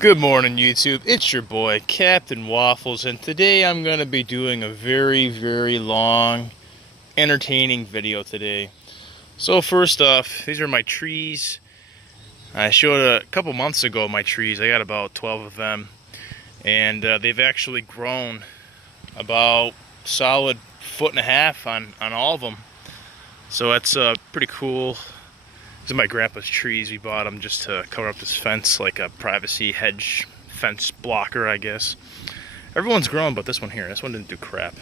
Good morning, YouTube. It's your boy, Captain Waffles, and today I'm going to be doing a very long, entertaining video today. So first off, these are my trees. I showed a couple months ago my trees. I got about 12 of them, and they've actually grown about solid 1.5 foot on all of them. So that's pretty cool. These are my grandpa's trees. We bought them just to cover up this fence, like a privacy hedge fence blocker, I guess. Everyone's growing but this one here. This one didn't do crap.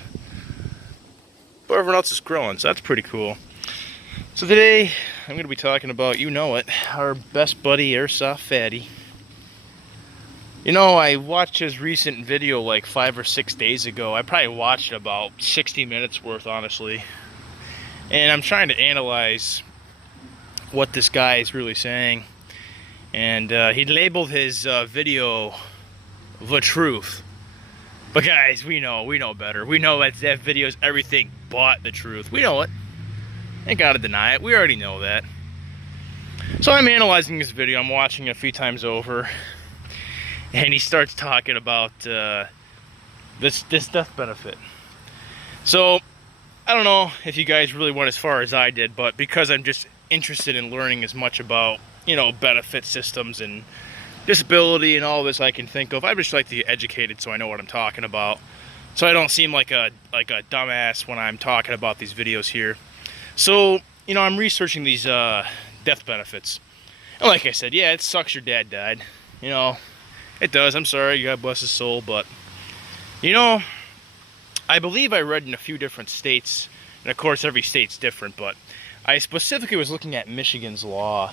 But everyone else is growing, so that's pretty cool. So today, I'm going to be talking about, you know it, our best buddy, Airsoftfatty. You know, I watched his recent video like 5 or 6 days ago. I probably watched about 60 minutes worth, honestly. And I'm trying to analyze what this guy is really saying, and he labeled his video "The Truth." But guys, we know better. We know that video is everything but the truth. We know it. Ain't gotta deny it. We already know that. So I'm analyzing this video. I'm watching it a few times over, and he starts talking about this death benefit. So I don't know if you guys really went as far as I did, but because I'm just interested in learning as much about, you know, benefit systems and disability and all this I can think of, I just like to get educated so I know what I'm talking about, so I don't seem like a dumbass when I'm talking about these videos here. So, you know, I'm researching these death benefits, and like I said, yeah, it sucks your dad died. You know, it does. I'm sorry, God bless his soul, but you know, I believe I read in a few different states, and of course every state's different, but I specifically was looking at Michigan's law,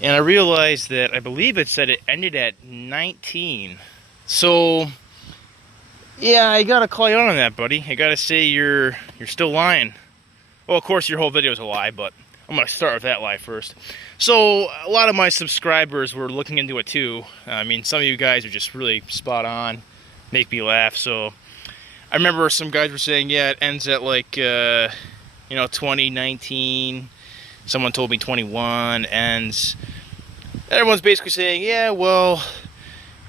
and I realized that I believe it said it ended at 19. So, yeah, I gotta call you on that, buddy. I gotta say you're still lying. Well, of course your whole video is a lie, but I'm gonna start with that lie first. So, a lot of my subscribers were looking into it too. I mean, some of you guys are just really spot on, make me laugh. So, I remember some guys were saying, yeah, it ends at like, you know, 2019. Someone told me 21 ends. Everyone's basically saying, yeah, well,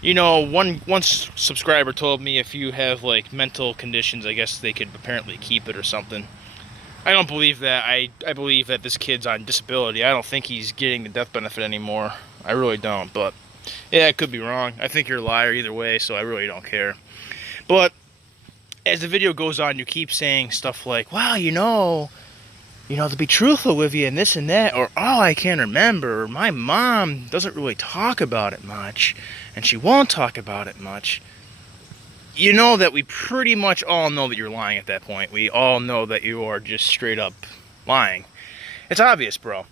you know, one subscriber told me if you have like mental conditions, I guess they could apparently keep it or something. I don't believe that. I believe that this kid's on disability. I don't think he's getting the death benefit anymore. I really don't, but yeah, I could be wrong. I think you're a liar either way, so I really don't care. But as the video goes on, you keep saying stuff like, wow, you know, to be truthful with you and this and that, or oh, I can't remember, or my mom doesn't really talk about it much, and she won't talk about it much. You know that we pretty much all know that you're lying at that point. We all know that you are just straight up lying. It's obvious, bro.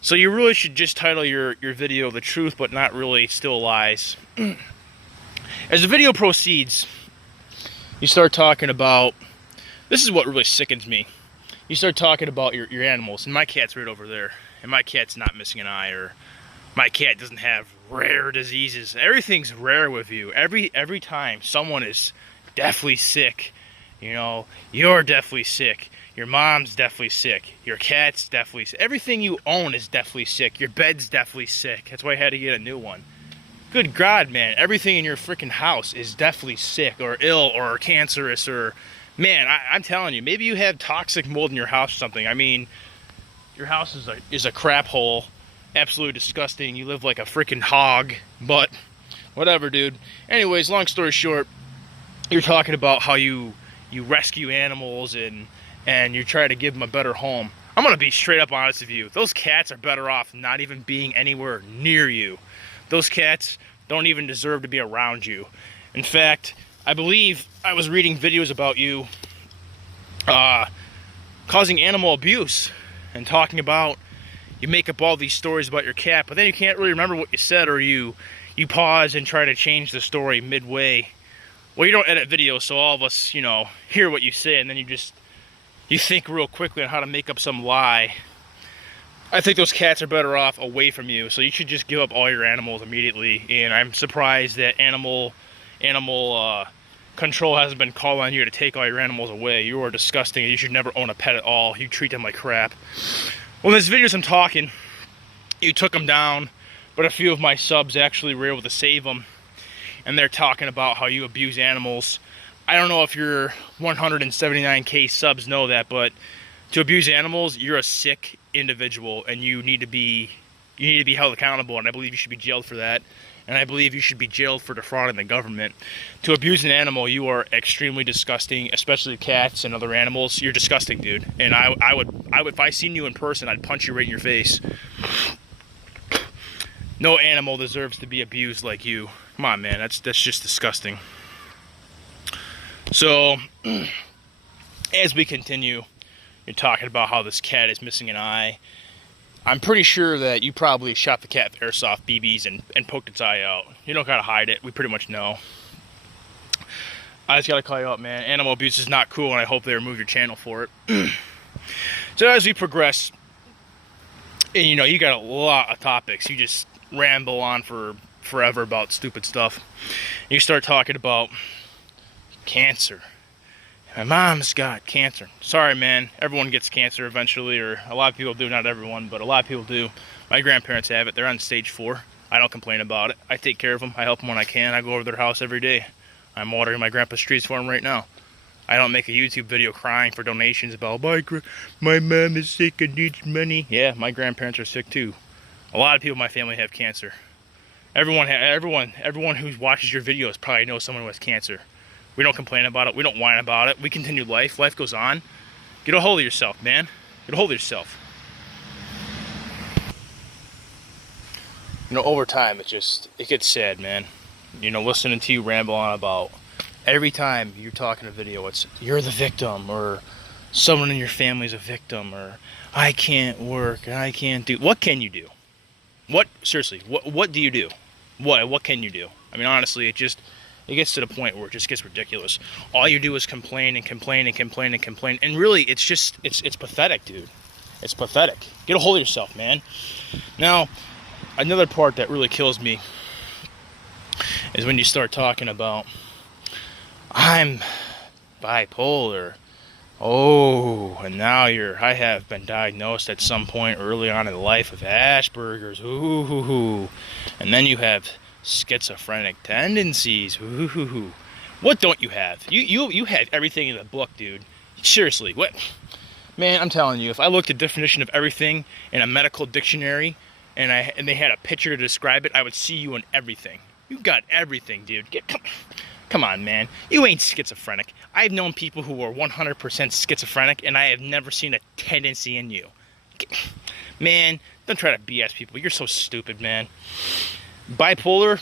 So you really should just title your video "The Truth, but Not Really, Still Lies." As the video proceeds, you start talking about, this is what really sickens me. You start talking about your animals, and my cat's right over there, and my cat's not missing an eye, or my cat doesn't have rare diseases. Everything's rare with you. Every time someone is deathly sick, you know, you're deathly sick, your mom's deathly sick, your cat's deathly sick, everything you own is deathly sick, your bed's deathly sick. That's why I had to get a new one. Good God, man, everything in your freaking house is deathly sick or ill or cancerous, or man, I'm telling you, maybe you have toxic mold in your house or something. I mean, your house is a crap hole, absolutely disgusting. You live like a freaking hog, but whatever, dude. Anyways, long story short, you're talking about how you rescue animals and you try to give them a better home. I'm gonna be straight up honest with you. Those cats are better off not even being anywhere near you. Those cats don't even deserve to be around you. In fact, I believe I was reading videos about you causing animal abuse and talking about, you make up all these stories about your cat, but then you can't really remember what you said, or you pause and try to change the story midway. Well, you don't edit videos, so all of us, you know, hear what you say, and then you think real quickly on how to make up some lie. I think those cats are better off away from you, so you should just give up all your animals immediately. And I'm surprised that animal control hasn't been called on you to take all your animals away. You are disgusting, and you should never own a pet at all. You treat them like crap. Well, in this videos I'm talking, you took them down, but a few of my subs actually were able to save them. and they're talking about how you abuse animals. I don't know if your 179K subs know that, but to abuse animals, you're a sick individual, and you need to be held accountable, and I believe you should be jailed for that. And I believe you should be jailed for defrauding the government. To abuse an animal, you are extremely disgusting, especially cats and other animals. You're disgusting, dude. And I would, if I seen you in person, I'd punch you right in your face. No animal deserves to be abused like you. Come on, man. That's just disgusting. So, as we continue, you're talking about how this cat is missing an eye. I'm pretty sure that you probably shot the cat with airsoft BBs and poked its eye out. You don't gotta hide it. We pretty much know. I just gotta call you out, man. Animal abuse is not cool, and I hope they remove your channel for it. So as we progress, and you got a lot of topics. You just ramble on for forever about stupid stuff. You start talking about cancer. My mom's got cancer. Sorry, man. Everyone gets cancer eventually, or a lot of people do. Not everyone, but a lot of people do. My grandparents have it. They're on stage 4. I don't complain about it. I take care of them. I help them when I can. I go over to their house every day. I'm watering my grandpa's trees for him right now. I don't make a YouTube video crying for donations about my mom is sick and needs money. Yeah, my grandparents are sick too. A lot of people in my family have cancer. Everyone who watches your videos probably knows someone who has cancer. We don't complain about it. We don't whine about it. We continue life. Life goes on. Get a hold of yourself, man. Get a hold of yourself. Over time, it gets sad, man. Listening to you ramble on about every time you're talking a video, it's you're the victim, or someone in your family's a victim, or I can't work, and I can't do. What can you do? Seriously, what do you do? What can you do? I mean, honestly, it gets to the point where it just gets ridiculous. All you do is complain and complain and complain and complain. And really, it's pathetic, dude. It's pathetic. Get a hold of yourself, man. Now, another part that really kills me is when you start talking about, I'm bipolar. Oh, and now I have been diagnosed at some point early on in life with Asperger's. Ooh. And then you have schizophrenic tendencies. Ooh. What don't you have? You have everything in the book, dude. Seriously, what? Man, I'm telling you, if I looked at the definition of everything in a medical dictionary and they had a picture to describe it, I would see you in everything. You got everything, dude. Come on, man. You ain't schizophrenic. I've known people who are 100% schizophrenic, and I have never seen a tendency in you. Man, don't try to BS people. You're so stupid, man. Bipolar,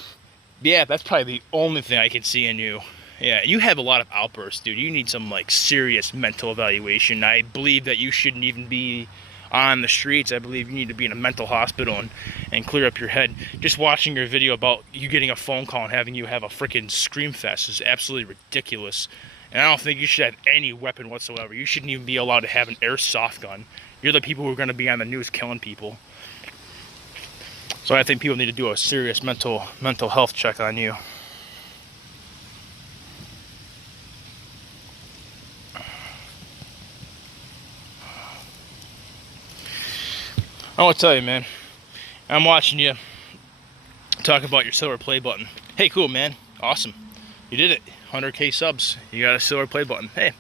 yeah, that's probably the only thing I can see in you. Yeah, you have a lot of outbursts, dude. You need some, serious mental evaluation. I believe that you shouldn't even be on the streets. I believe you need to be in a mental hospital and clear up your head. Just watching your video about you getting a phone call and having you have a freaking scream fest is absolutely ridiculous. And I don't think you should have any weapon whatsoever. You shouldn't even be allowed to have an airsoft gun. You're the people who are going to be on the news killing people. So I think people need to do a serious mental health check on you. I want to tell you, man, I'm watching you talk about your silver play button. Hey, cool, man. Awesome. You did it. 100K subs. You got a silver play button. Hey,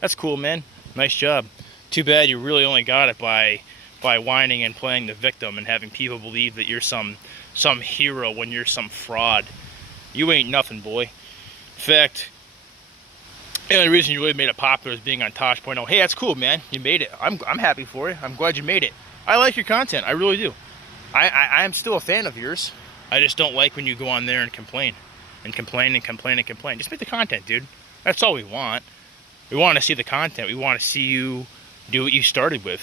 that's cool, man. Nice job. Too bad you really only got it by whining and playing the victim and having people believe that you're some hero when you're some fraud. You ain't nothing, boy. In fact, the only reason you really made it popular is being on Tosh.0. Hey, that's cool, man. You made it. I'm happy for you. I'm glad you made it. I like your content. I really do. I am still a fan of yours. I just don't like when you go on there and complain. And complain and complain and complain. Just make the content, dude. That's all we want. We want to see the content. We want to see you do what you started with.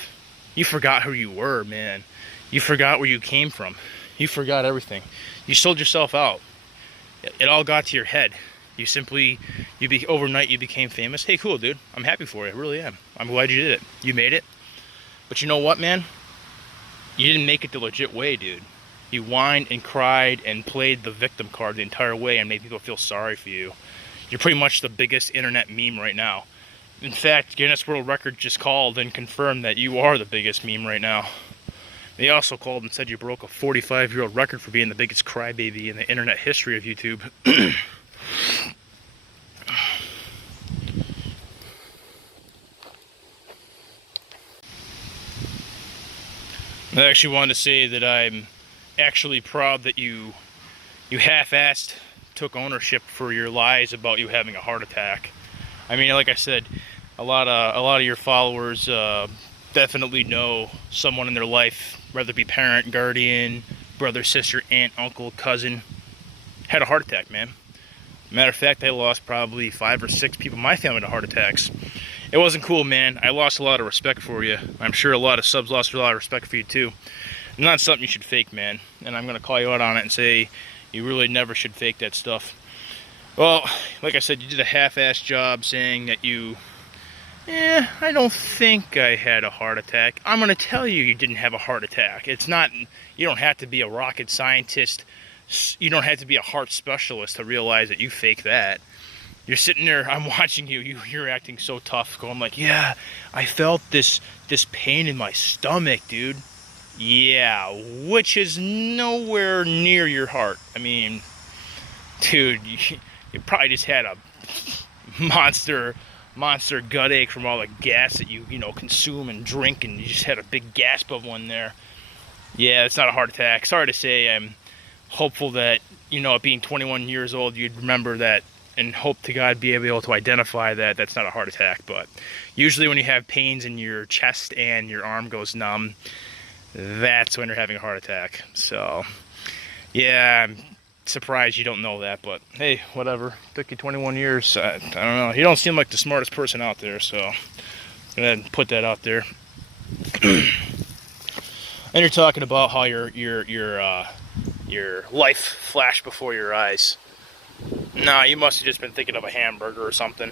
You forgot who you were, man. You forgot where you came from. You forgot everything. You sold yourself out. It all got to your head. Overnight you became famous. Hey, cool, dude. I'm happy for you. I really am. I'm glad you did it. You made it. But you know what, man? You didn't make it the legit way, dude. You whined and cried and played the victim card the entire way and made people feel sorry for you. You're pretty much the biggest internet meme right now. In fact, Guinness World Record just called and confirmed that you are the biggest meme right now. They also called and said you broke a 45-year-old record for being the biggest crybaby in the internet history of YouTube. I actually wanted to say that I'm actually proud that you half-assed took ownership for your lies about you having a heart attack. I mean, like I said, a lot of your followers definitely know someone in their life, whether it be parent, guardian, brother, sister, aunt, uncle, cousin, had a heart attack, man. Matter of fact, I lost probably 5 or 6 people in my family to heart attacks. It wasn't cool, man. I lost a lot of respect for you. I'm sure a lot of subs lost a lot of respect for you too. Not something you should fake, man. And I'm gonna call you out on it and say you really never should fake that stuff. Well, like I said, you did a half-assed job saying that I don't think I had a heart attack. I'm gonna tell you you didn't have a heart attack. It's not, you don't have to be a rocket scientist. You don't have to be a heart specialist to realize that you fake that. You're sitting there, I'm watching you, you're acting so tough, going like, yeah, I felt this pain in my stomach, dude. Yeah, which is nowhere near your heart. I mean, dude, you probably just had a monster gut ache from all the gas that you consume and drink, and you just had a big gasp of one there. Yeah, it's not a heart attack. Sorry to say, I'm hopeful that, at being 21 years old, you'd remember that and hope to God be able to identify that that's not a heart attack. But usually when you have pains in your chest and your arm goes numb, that's when you're having a heart attack. So, yeah, I'm surprised you don't know that, but hey, whatever. Took you 21 years. I don't know. You don't seem like the smartest person out there, so I'm gonna put that out there. And you're talking about how your life flashed before your eyes. Nah, you must have just been thinking of a hamburger or something.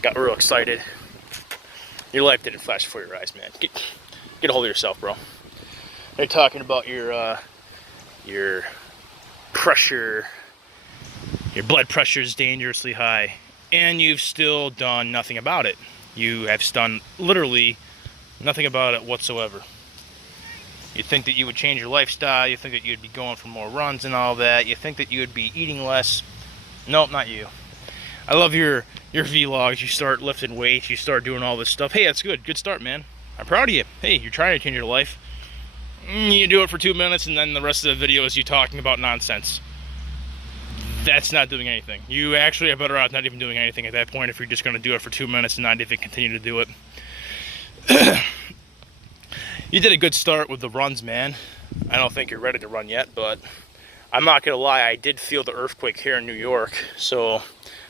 Got real excited. Your life didn't flash before your eyes, man. Get a hold of yourself, bro. They're talking about your pressure, your blood pressure is dangerously high, and you've still done nothing about it. You have done literally nothing about it whatsoever. You think that you would change your lifestyle, you think that you'd be going for more runs and all that, you think that you would be eating less. Nope, not you. I love your vlogs. You start lifting weights, you start doing all this stuff. Hey, that's good. Good start, man. I'm proud of you. Hey, you're trying to change your life. You do it for 2 minutes, and then the rest of the video is you talking about nonsense. That's not doing anything. You actually are better off not even doing anything at that point if you're just going to do it for 2 minutes and not even continue to do it. You did a good start with the runs, man. I don't think you're ready to run yet, but I'm not gonna lie, I did feel the earthquake here in New York, so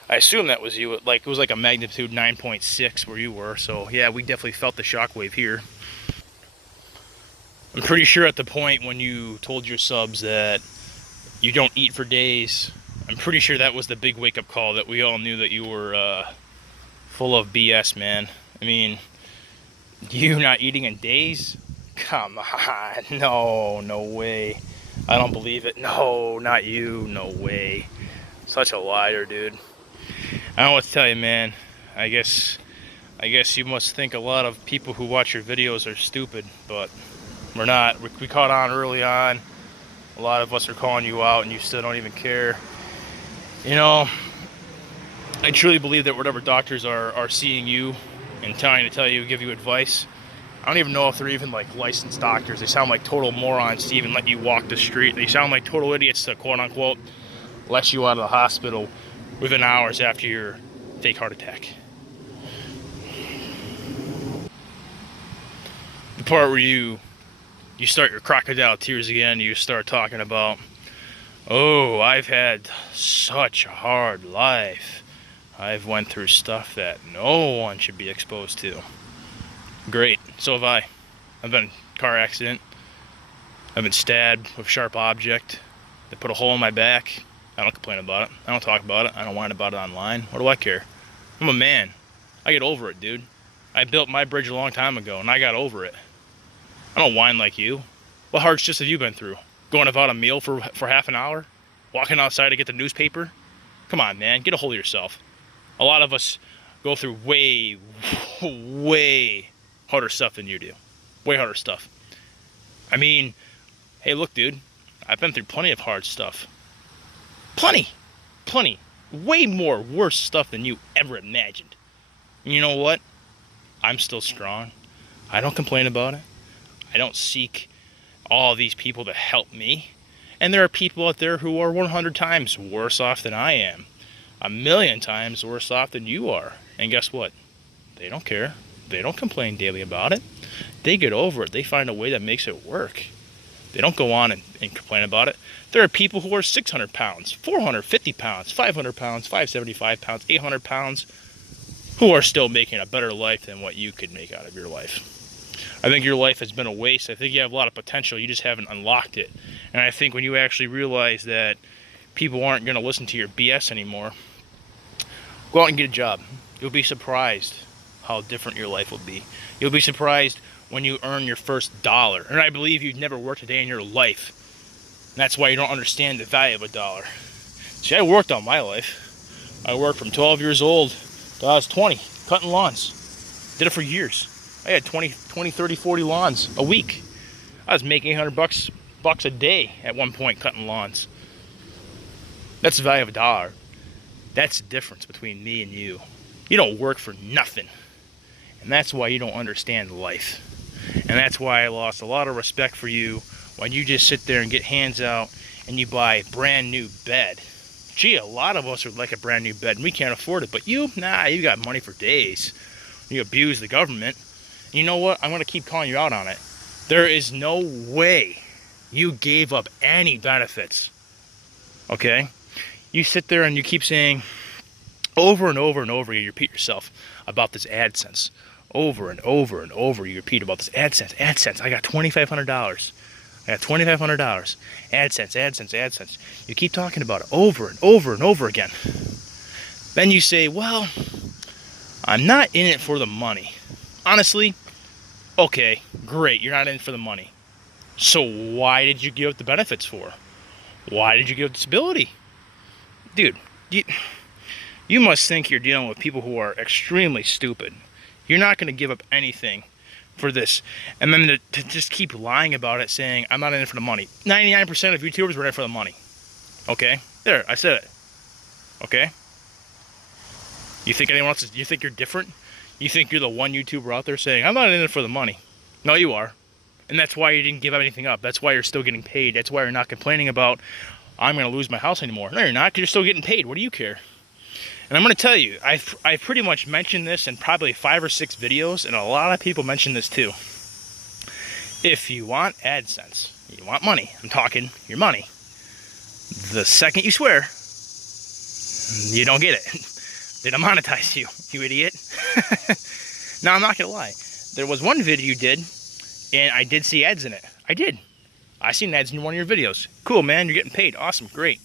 I assume that was you. It was like a magnitude 9.6 where you were, so yeah, we definitely felt the shockwave here. I'm pretty sure at the point when you told your subs that you don't eat for days, I'm pretty sure that was the big wake-up call that we all knew that you were full of BS, man. I mean, you not eating in days? Come on, no way. I don't believe it. No, not you, no way. Such a liar, dude. I don't know what to tell you, man. I guess you must think a lot of people who watch your videos are stupid, but we're not. We caught on early on. A lot of us are calling you out and you still don't even care. I truly believe that whatever doctors are seeing you and trying to give you advice, I don't even know if they're even like licensed doctors. They sound like total morons to even let you walk the street. They sound like total idiots to quote unquote let you out of the hospital within hours after your fake heart attack. The part where you start your crocodile tears again, you start talking about, oh, I've had such a hard life. I've went through stuff that no one should be exposed to. Great, so have I. I've been in a car accident. I've been stabbed with a sharp object. They put a hole in my back. I don't complain about it. I don't talk about it. I don't whine about it online. What do I care? I'm a man. I get over it, dude. I built my bridge a long time ago, and I got over it. I don't whine like you. What hardships have you been through? Going without a meal for half an hour? Walking outside to get the newspaper? Come on, man. Get a hold of yourself. A lot of us go through way harder stuff than you do. Way harder stuff. I mean, hey, look, dude, I've been through plenty of hard stuff. Plenty. Way more worse stuff than you ever imagined. And you know what? I'm still strong. I don't complain about it. I don't seek all these people to help me. And there are people out there who are 100 times worse off than I am. 1,000,000 times worse off than you are. And guess what? They don't care. They don't complain daily about it. They get over it. They find a way that makes it work. They don't go on and complain about it. There are people who are 600 pounds, 450 pounds, 500 pounds, 575 pounds, 800 pounds, who are still making a better life than what you could make out of your life. I think your life has been a waste. I think you have a lot of potential. You just haven't unlocked it. And I think when you actually realize that people aren't going to listen to your BS anymore, go out and get a job. You'll be surprised how different your life will be. You'll be surprised when you earn your first dollar. And I believe you've never worked a day in your life. And that's why you don't understand the value of a dollar. See, I worked all my life. I worked from 12 years old till I was 20, cutting lawns. Did it for years. I had 20, 30, 40 lawns a week. I was making 800 bucks a day at one point cutting lawns. That's the value of a dollar. That's the difference between me and you. You don't work for nothing. And that's why you don't understand life. And that's why I lost a lot of respect for you when you just sit there and get hands out and you buy a brand new bed. Gee, a lot of us would like a brand new bed and we can't afford it. But you, nah, you got money for days. You abuse the government. And you know what? I'm going to keep calling you out on it. There is no way you gave up any benefits. Okay? You sit there and you keep saying over and over and over, you repeat yourself about this AdSense. Over and over and over, you repeat about this AdSense. I got $2,500. I got $2,500. AdSense. You keep talking about it over and over and over again. Then you say, well, I'm not in it for the money. Honestly, okay, great, you're not in it for the money. So why did you give up the benefits for? Why did you give up disability? Dude, you must think you're dealing with people who are extremely stupid. You're not going to give up anything for this. And then to just keep lying about it, saying, I'm not in it for the money. 99% of YouTubers were in it for the money. Okay? There, I said it. Okay? You think anyone else you think you're different? You think you're the one YouTuber out there saying, I'm not in it for the money. No, you are. And that's why you didn't give anything up. That's why you're still getting paid. That's why you're not complaining about, I'm going to lose my house anymore. No, you're not, because you're still getting paid. What do you care? And I'm going to tell you, I've pretty much mentioned this in probably 5 or 6 videos, and a lot of people mention this too. If you want AdSense, you want money, I'm talking your money, the second you swear, you don't get it. They demonetize you, you idiot. Now, I'm not going to lie. There was one video you did, and I did see ads in it. I did. I seen ads in one of your videos. Cool, man, you're getting paid. Awesome, great.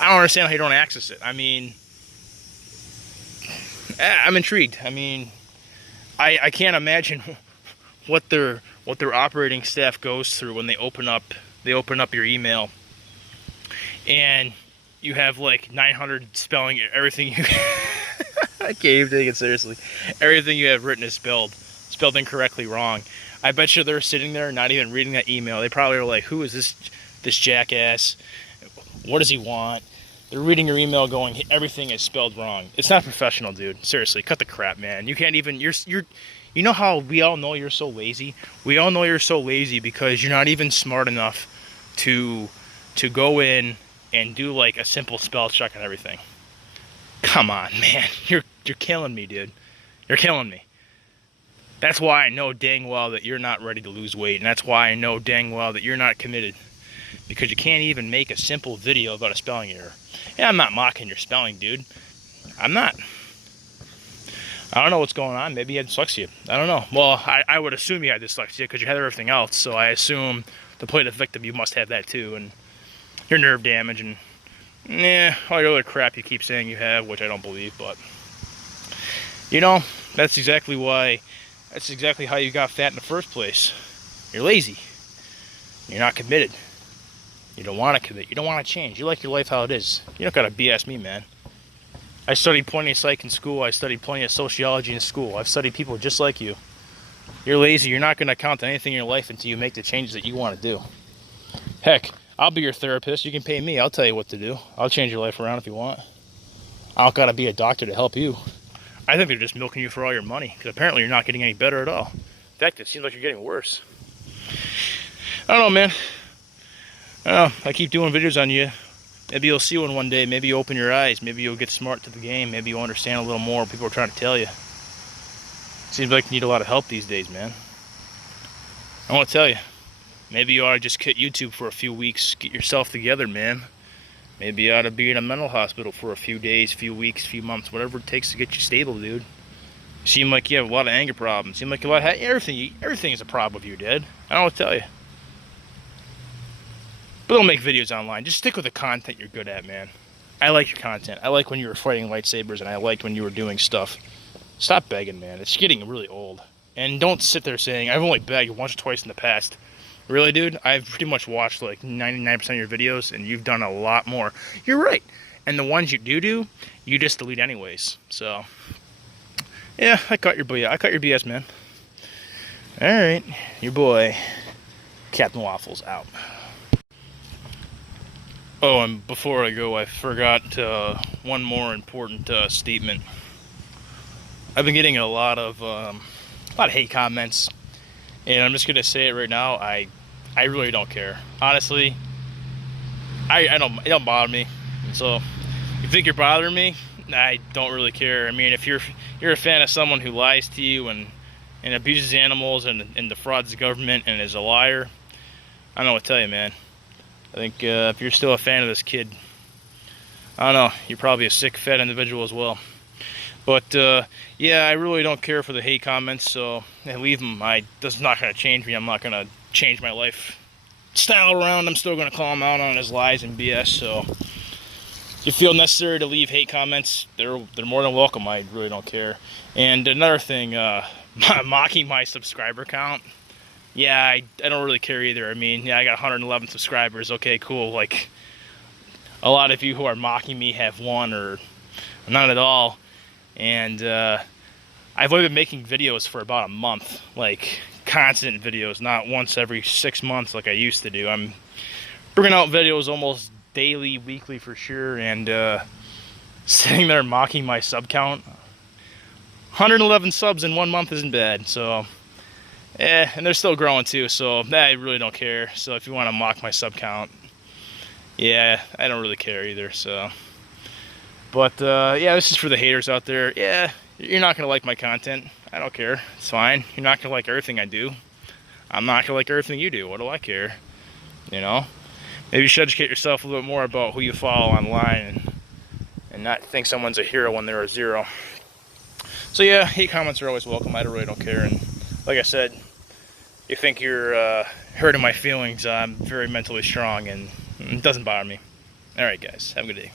I don't understand how you don't access it. I mean, I'm intrigued. I mean, I can't imagine what their operating staff goes through when they open up your email, and you have like 900 spelling everything you. I can't even take it seriously. Everything you have written is spelled incorrectly wrong. I bet you they're sitting there not even reading that email. They probably are like, who is this jackass? What does he want? They're reading your email going, everything is spelled wrong. It's not professional, dude. Seriously, cut the crap, man. You can't even, you know how we all know you're so lazy? We all know you're so lazy because you're not even smart enough to go in and do like a simple spell check and everything. Come on, man. You're killing me, dude. You're killing me. That's why I know dang well that you're not ready to lose weight, and that's why I know dang well that you're not committed. Because you can't even make a simple video about a spelling error. Yeah, I'm not mocking your spelling, dude. I'm not. I don't know what's going on. Maybe you had dyslexia. I don't know. Well, I would assume you had dyslexia because you had everything else. So I assume to play the victim, you must have that too. And your nerve damage and all your other crap you keep saying you have, which I don't believe. But, you know, that's exactly how you got fat in the first place. You're lazy. You're not committed. You don't want to commit. You don't want to change. You like your life how it is. You don't got to BS me, man. I studied plenty of psych in school. I studied plenty of sociology in school. I've studied people just like you. You're lazy. You're not going to account on anything in your life until you make the changes that you want to do. Heck, I'll be your therapist. You can pay me. I'll tell you what to do. I'll change your life around if you want. I don't got to be a doctor to help you. I think they're just milking you for all your money, because apparently you're not getting any better at all. In fact, it seems like you're getting worse. I don't know, man. I don't know. I keep doing videos on you. Maybe you'll see one day. Maybe you'll open your eyes. Maybe you'll get smart to the game. Maybe you'll understand a little more what people are trying to tell you. Seems like you need a lot of help these days, man. I want to tell you. Maybe you ought to just quit YouTube for a few weeks. Get yourself together, man. Maybe you ought to be in a mental hospital for a few days, few weeks, few months, whatever it takes to get you stable, dude. You seem like you have a lot of anger problems. You seem like everything is a problem with you, Dad. I don't want to tell you. But don't make videos online. Just stick with the content you're good at, man. I like your content. I like when you were fighting lightsabers, and I liked when you were doing stuff. Stop begging, man. It's getting really old. And don't sit there saying, I've only begged once or twice in the past. Really, dude? I've pretty much watched like 99% of your videos, and you've done a lot more. You're right. And the ones you do, you just delete anyways. So, yeah, I caught your BS, man. All right, your boy, Captain Waffles, out. Oh, and before I go, I forgot one more important statement. I've been getting a lot of hate comments, and I'm just gonna say it right now. I really don't care. Honestly, it don't bother me. So, you think you're bothering me? I don't really care. I mean, if you're a fan of someone who lies to you and abuses animals and defrauds the government and is a liar, I don't know what to tell you, man. I think if you're still a fan of this kid, I don't know, you're probably a sick, fat individual as well. But yeah, I really don't care for the hate comments, so leave them. That's not going to change me. I'm not going to change my lifestyle around. I'm still going to call him out on his lies and BS. So if you feel necessary to leave hate comments, they're more than welcome. I really don't care. And another thing, mocking my subscriber count. Yeah, I don't really care either. I mean, yeah, I got 111 subscribers. Okay, cool. Like, a lot of you who are mocking me have one or none at all. And I've only been making videos for about a month, like constant videos, not once every 6 months like I used to do. I'm bringing out videos almost daily, weekly for sure, and sitting there mocking my sub count. 111 subs in 1 month isn't bad, so and they're still growing too, so I really don't care. So if you want to mock my sub count, yeah, I don't really care either. So, but yeah, this is for the haters out there. Yeah, you're not gonna like my content. I don't care. It's fine. You're not gonna like everything I do. I'm not gonna like everything you do. What do I care? You know? Maybe you should educate yourself a little bit more about who you follow online and not think someone's a hero when they're a zero. So yeah, hate comments are always welcome. I really don't care. And like I said, you think you're hurting my feelings. I'm very mentally strong, and it doesn't bother me. All right, guys. Have a good day.